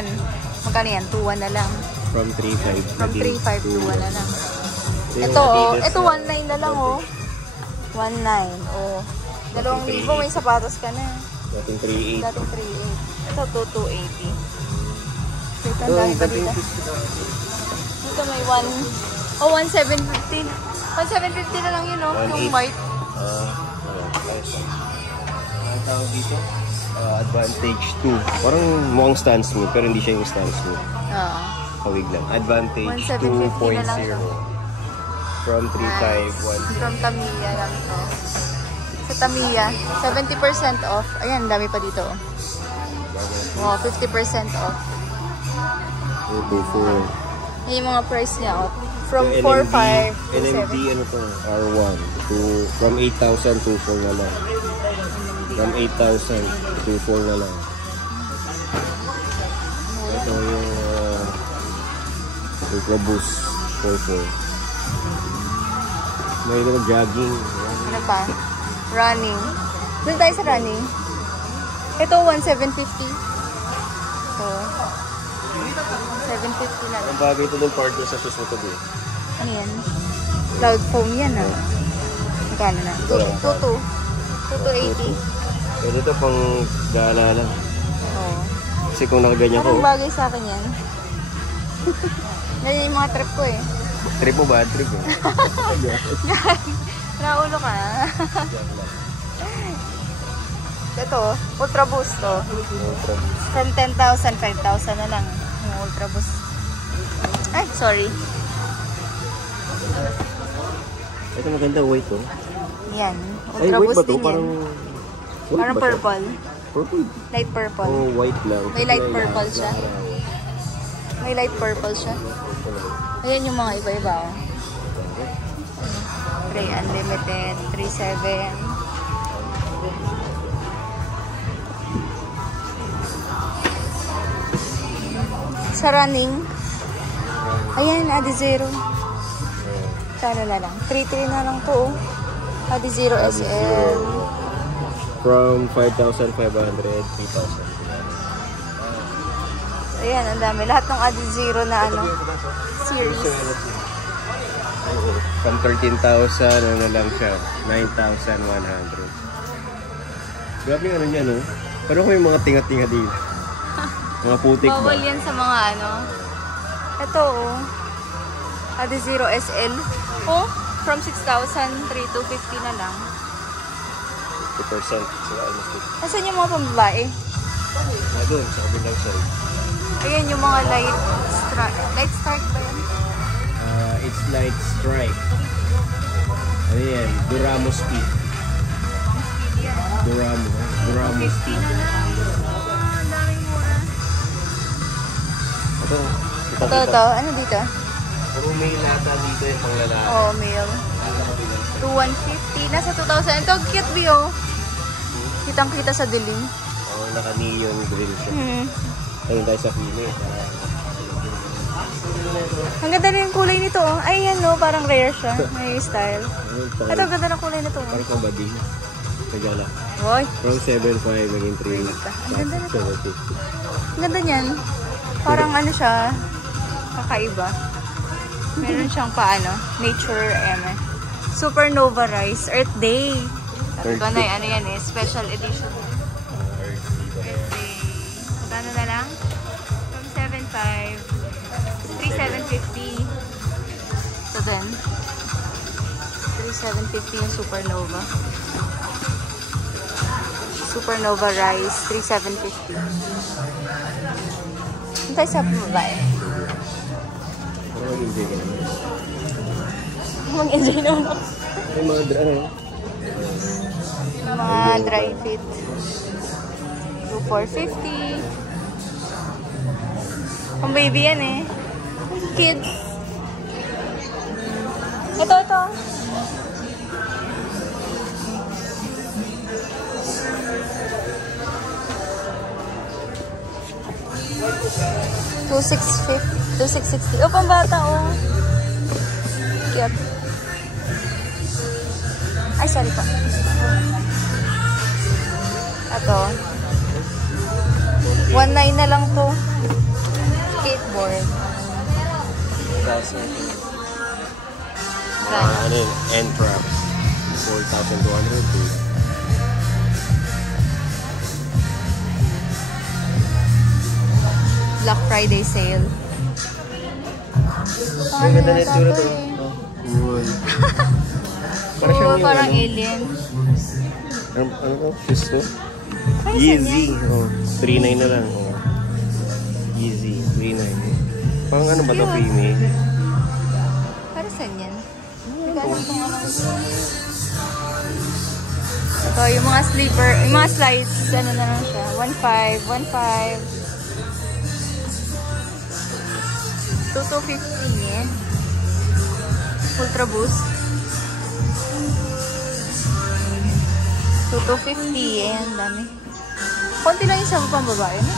yan. Magkano yan? 2-1 na lang. From 3.5. From 3.5 to 1 na lang. Ito oh, ito 1.9 na lang oh. 1.9 oh. 2,000 may sapatos ka na. Dating 3.8. Dating 3.8. Ito 2.280. Ito ang dami pa dito. Ito may 1.750. 1.750 na lang yun oh. Yung white. Ang tawag dito? Advantage 2. Parang mukhang stand smooth pero hindi siya yung stand smooth. Kawig lang. Advantage 2.0. From 3.5. From Tamiya lang ito. Sa Tamiya, 70% off. Ayan, dami pa dito. Oh, 50% off. 2.4. Yan yung mga price niya. Oh. From 4.5 to 7. NMD, ano to? R1. From 8,000 to 4 na lang. From 8,000 to 4 na lang. Ito yung Ultraboost 4.4. May ito jogging. Ano pa? Running. Doon tayo sa running. Ito 1,750. Oh. 750 na lang. Ang bagay ito ng partner sa shoes mo ito din. Ano yan? Cloud foam yan ah. Magkano na? 2,280. Pwede ito pang gala lang. Oo. Kasi kung nakaganyan ko. Parang bagay sa akin yan. Ganyan yung mga trip ko eh. Trip mo ba? Trip mo? Naulo ka na. Ito, Ultra Boost to. From 10,000, 5,000 na lang. Yung Ultra Boost. Ay, sorry. Ito maganda, white to. Yan. Ay, Ultra white Boost ba to? din yan. Parang purple. Purple? Light purple. Oh, white lang. May light purple siya. May light purple siya. Ayan yung mga iba-iba. Oh. Gray Unlimited, 3.7. Sa running, ayan, Adizero. Sana na lang. 3.3 na lang to. Adizero SL. From 5,500, 3,000. Ayan, ang dami. Lahat ng Adizero na ano, series. From 13,000, ano lang siya, 9,100. Grabe yung ano niya, no? Pero kung yung mga tinga-tinga din. Mga putik ba? Bawal yan sa mga ano. Ito, oh. Adizero SL. Oh, from 6,000, 3,250 na lang. 50% sila elastic. Asan yung mga pambabae? Doon, sa kabilang side. Ayan yung mga light strike ba yan? It's light strike. Ano yan? Duramo speed. Duramo. Duramo 50 speed. na lang. Ang daming mura. Ito. Ano dito? Puro may lata dito yung panglalaki. Oh, male. 2,150. Nasa 2,000. Ito, cute B, oh. Kitang-kita sa dilim. Oo, naka-neon green siya. Ayun tayo sa pili. Ang ganda na yung kulay nito, oh. Ay, yan, no. Parang rare siya. May style. Ito, ganda na kulay nito, oh. Parang kang bading. Kagala. Boy. From 7.5 maging 3. Ang ganda na to. 7.50. Ang ganda niyan. Parang ano siya, kakaiba. Meron siyang paano, nature, Supernova Rise, Earth Day. Sabi ko na, ano yan eh, special edition. Earth Day. Magkano na lang? From 7.5, 3,750. Ito din. 3,750 yung Supernova. Supernova Rise, 3,750. Hintay sa babae. Parang mag-enjoy ka naman. Mag-enjoy naman ako. Ay, mga Mga dry fit. 2,450. Pang baby yan eh. Kids. Ito. $2,660. Oh, pambata oh. Cute. Ay, sorry po. Ito. 1,900 na lang to. board. Tapos mga ano yun, N-Trap. 4,200. Black Friday sale. Ang ganda na itsura to. Cool. Parang alien. Ano to? Shoes to? Yeezy. Oh, 3.9 na lang. Oh. Yeezy, 3.9. Parang ano ba ito, female? Para saan yan? Ito, yung mga sleeper, yung mga slides, ano na lang siya. 1.5, 1.5. 2,250 yan. Ultra Boost. 2,250 yan. Dami. Konti lang yung sa pambabae, no?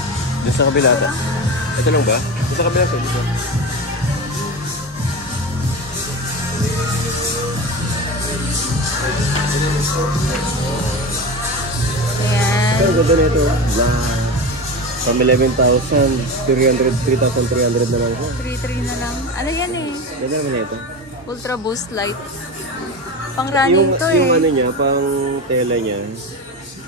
Doon sa kabila ata. Ito lang ba? Doon sa kabila ito. Ayan. Pero ganda na ito. Wow. From 11,300, 3,300 na lang ko. 3.3 na lang. Ano yan eh? Ganda naman na ito. Ultra Boost Light. Pang running to eh. Yung ano niya, pang tela niya,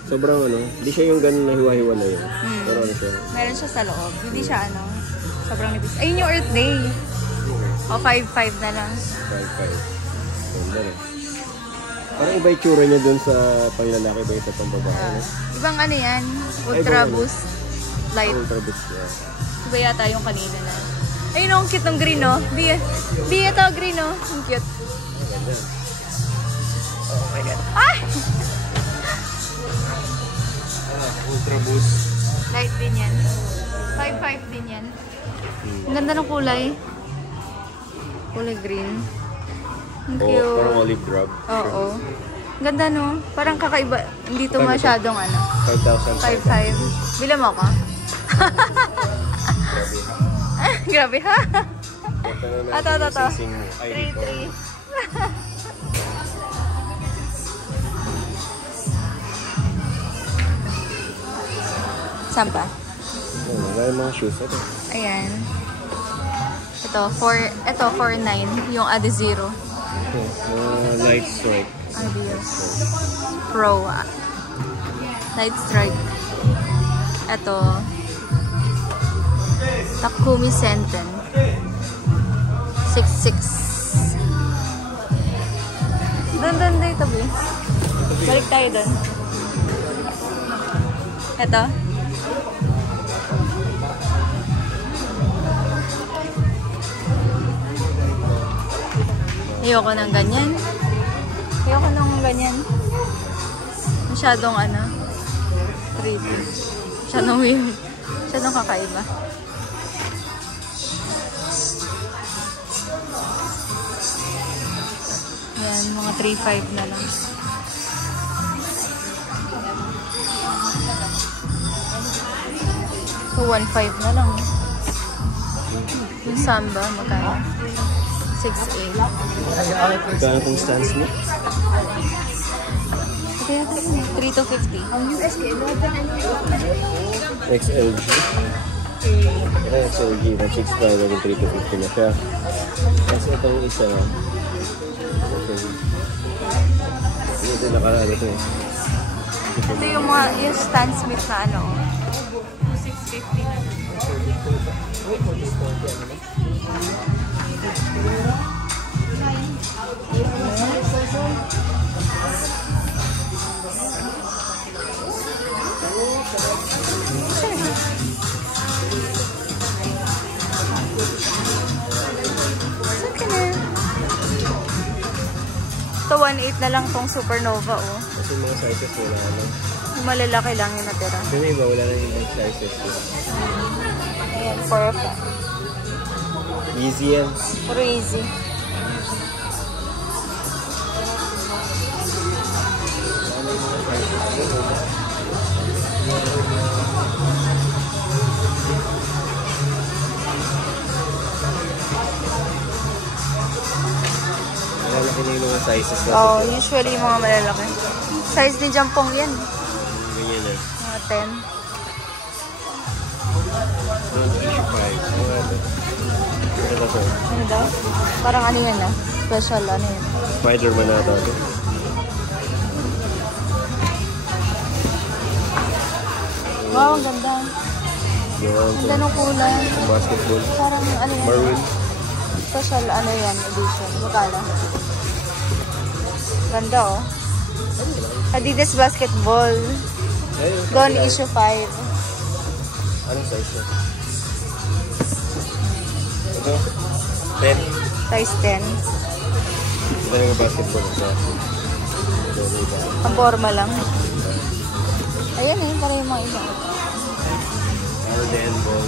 sobrang ano, hindi siya yung ganun na hiwa-hiwa na yun. Pero ano siya? Meron siya sa loob. Hindi siya ano, sobrang nipis. Ayun yung Earth Day. O 5.5 na lang. 5.5. Ganda na. Parang iba yung tsura niya dun sa panglalaki ba yung sa pambabae. Ibang ano yan, Ultra Boost Light. Ultra Boost, yeah. Iba yata yung kanina na. Ayun ang cute ng green, no? Di ito green, no? Ang cute. Ganda. Oh my God. Ay! Ultra Boost. Light din yan. 5.5 din yan. Ang ganda ng kulay. Kulay green. Ang cute. Parang olive drop. Oo. Ang ganda, no? Parang kakaiba. Hindi to masyadong ano. 5.5. Bila mo ako? Grabe ha? Ito. 3.3. Saan pa? May mga shoes ito. Ayan. Ito, 4.9. Yung Adizero. Light Strike. Adios. Pro. Light Strike. Ito. Takumi Senten. 6.6. Doon dito, B. Balik tayo doon. Ito. Ayoko ng ganyan. Ayoko ng ganyan. Masyadong ano. Creepy. Masyadong weird. Masyadong kakaiba. Ayan, mga 3.5 na lang. So, 1.5 na lang. Yung Samba, magkano? 6.8. Magkano itong stance mo? Kaya 3,250. XLG. XLG na 6.5 naging 3,250 na siya. Kasi itong isa na. Ito nakaraan ito eh. Ito yung mga yung Stan Smith na ano. 2,650 na. Ito 1.8 na lang tong Supernova, oh. Kasi mga sizes wala na. Yung malalaki lang yung natira. Yung iba wala na yung ibang sizes. Ayan, perfect. Easy yan. Puro easy. Malalaki na yung mga sizes na. Oh, usually yung mga malalaki. Size ni Jampong yan. Ganyan eh. Mga 10. Mga 35. Mga ito. Ito to. Ano daw? Parang ano yun ah. Special ano yun. Spider-Man na ito. Wow, ang ganda. Yun. Ang ganda ng kulay. Basketball. Parang ano yan. Maroon. Special ano yan edition. Magkala. Ganda oh. Adidas basketball. Ayun. Gone issue 5. Anong size na? Ito? 10. Size 10. Ito yung basketball. Ito. Ang forma lang. Ayan eh, para yung mga iba. Arden ball.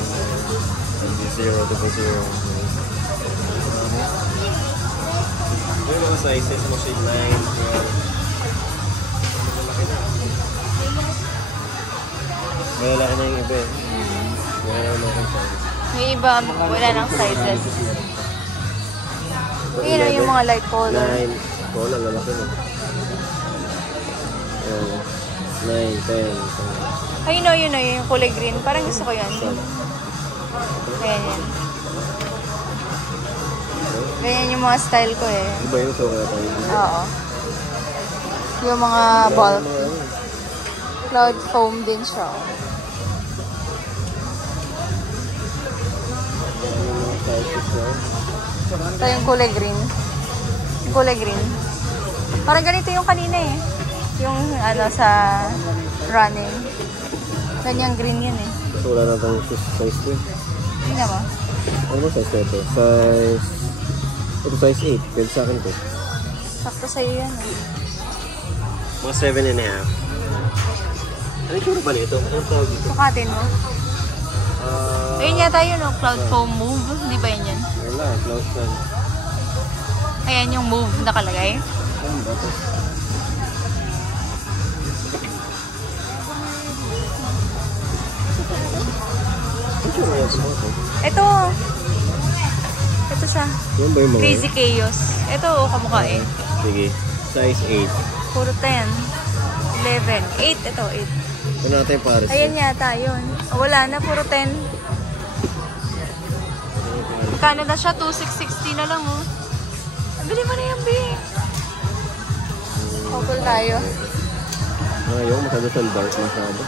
MG0, 0. Yung mga sizes mo siya 9, 12. Malalaki na yung iba eh. Wala na naman yung size. May iba, wala ng sizes. Ayan o yung mga light color. 9. Wala, lalaki na. 9, 10. Ayun o, yun o, yung kulay green. Parang gusto ko yan. Ayan yan. Ganyan yung mga style ko eh. Iba yung sukat tayo. Oo. Yung mga bulk. Cloud foam din siya. Ito yung kulay green. Yung kulay green. Parang ganito yung kanina eh. Yung ano sa running. Ganyang green yun eh. So wala na tayong size 2. Tingnan mo. Ano ba size ito? Ito size 8. Pwede sa akin ito. Sakto sa'yo yan eh. Mga 7 and a half. Ano yung tsura ba nito? Anong tawag dito? Sukatin mo. Ayun yata yun o. Cloud foam move. Hindi ba yun yan? Wala. Close na. Ayan yung move nakalagay. Ano ba ito? Ano tsura yan sa mga ito? Ito. Ito siya. Yan ba yung mga Crazy Chaos. Ito o kamukha eh. Sige. Size 8. Puro 10. 11. 8. Ito 8. Ito natin Paris. Ayan yata yun. Wala na. Puro 10. Canada siya. 2,660 na lang oh. Bili mo na yan, B. Couple tayo. Ayaw, masyado sa dark masyado.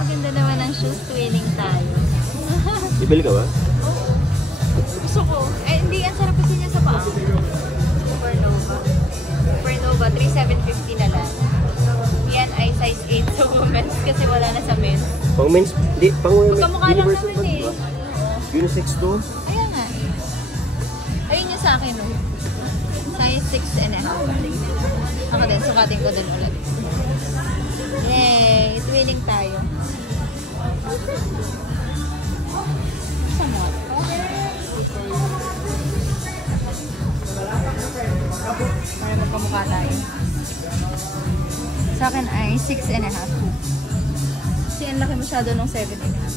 Ganda naman ng shoes. Twinning tayo. Ibili ka ba? Gusto ko. Eh, hindi. Ang sarap kasi niya sa paa. Supernova. Supernova. 3,750 na lang. Yan ay size 8 sa women's kasi wala na sa men's. Pang men's, di, pang Magkamukha lang universal naman ba, eh. diba? Unisex to? Ayan nga eh. Ayun yung sa akin oh. Size 6 and a half. Ako din. Sukatin ko din ulit. Yay! Twinning tayo. Somewhat. Para magkamukha tayo. Sa akin ay 6 and a half. Kasi ang laki masyado ng 7 and a half.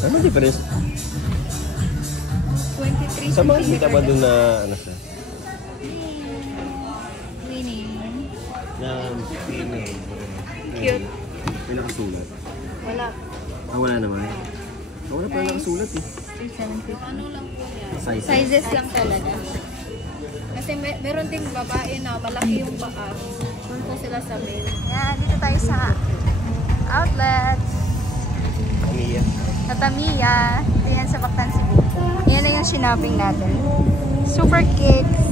Ano difference? 23 Sa mga kita ba doon na, ano siya? Winning. Na female. Cute. May nakasulat. Wala. Wala naman. Wala pa nakasulat eh. 3,750. Ano lang po yan? Size. Sizes lang talaga. Kasi meron ding babae na malaki yung paa. Doon po sila sa mail. Yan, dito tayo sa outlet. Tamiya. Sa Tamiya. Ayan sa Bactan, Cebu. Yan na yung shinaping natin. Super Kicks.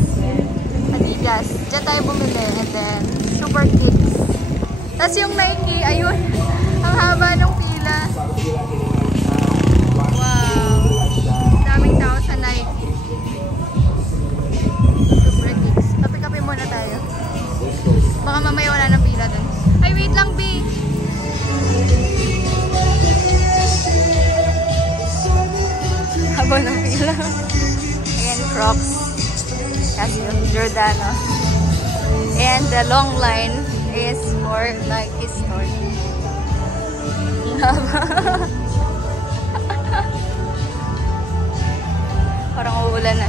Adidas. Diyan tayo bumili. And then, Super Kicks. Tapos yung Nike, ayun. Ang haba ng pila. Wow. Daming tao sa Nike. Super Kicks. Kape-kape muna tayo. Baka mamaya wala ng pila dun. Ay, wait lang, B. Haba ng pila. Ayan, Crocs. Casio, Giordano. And the long line is for Nike store. Parang uulan na.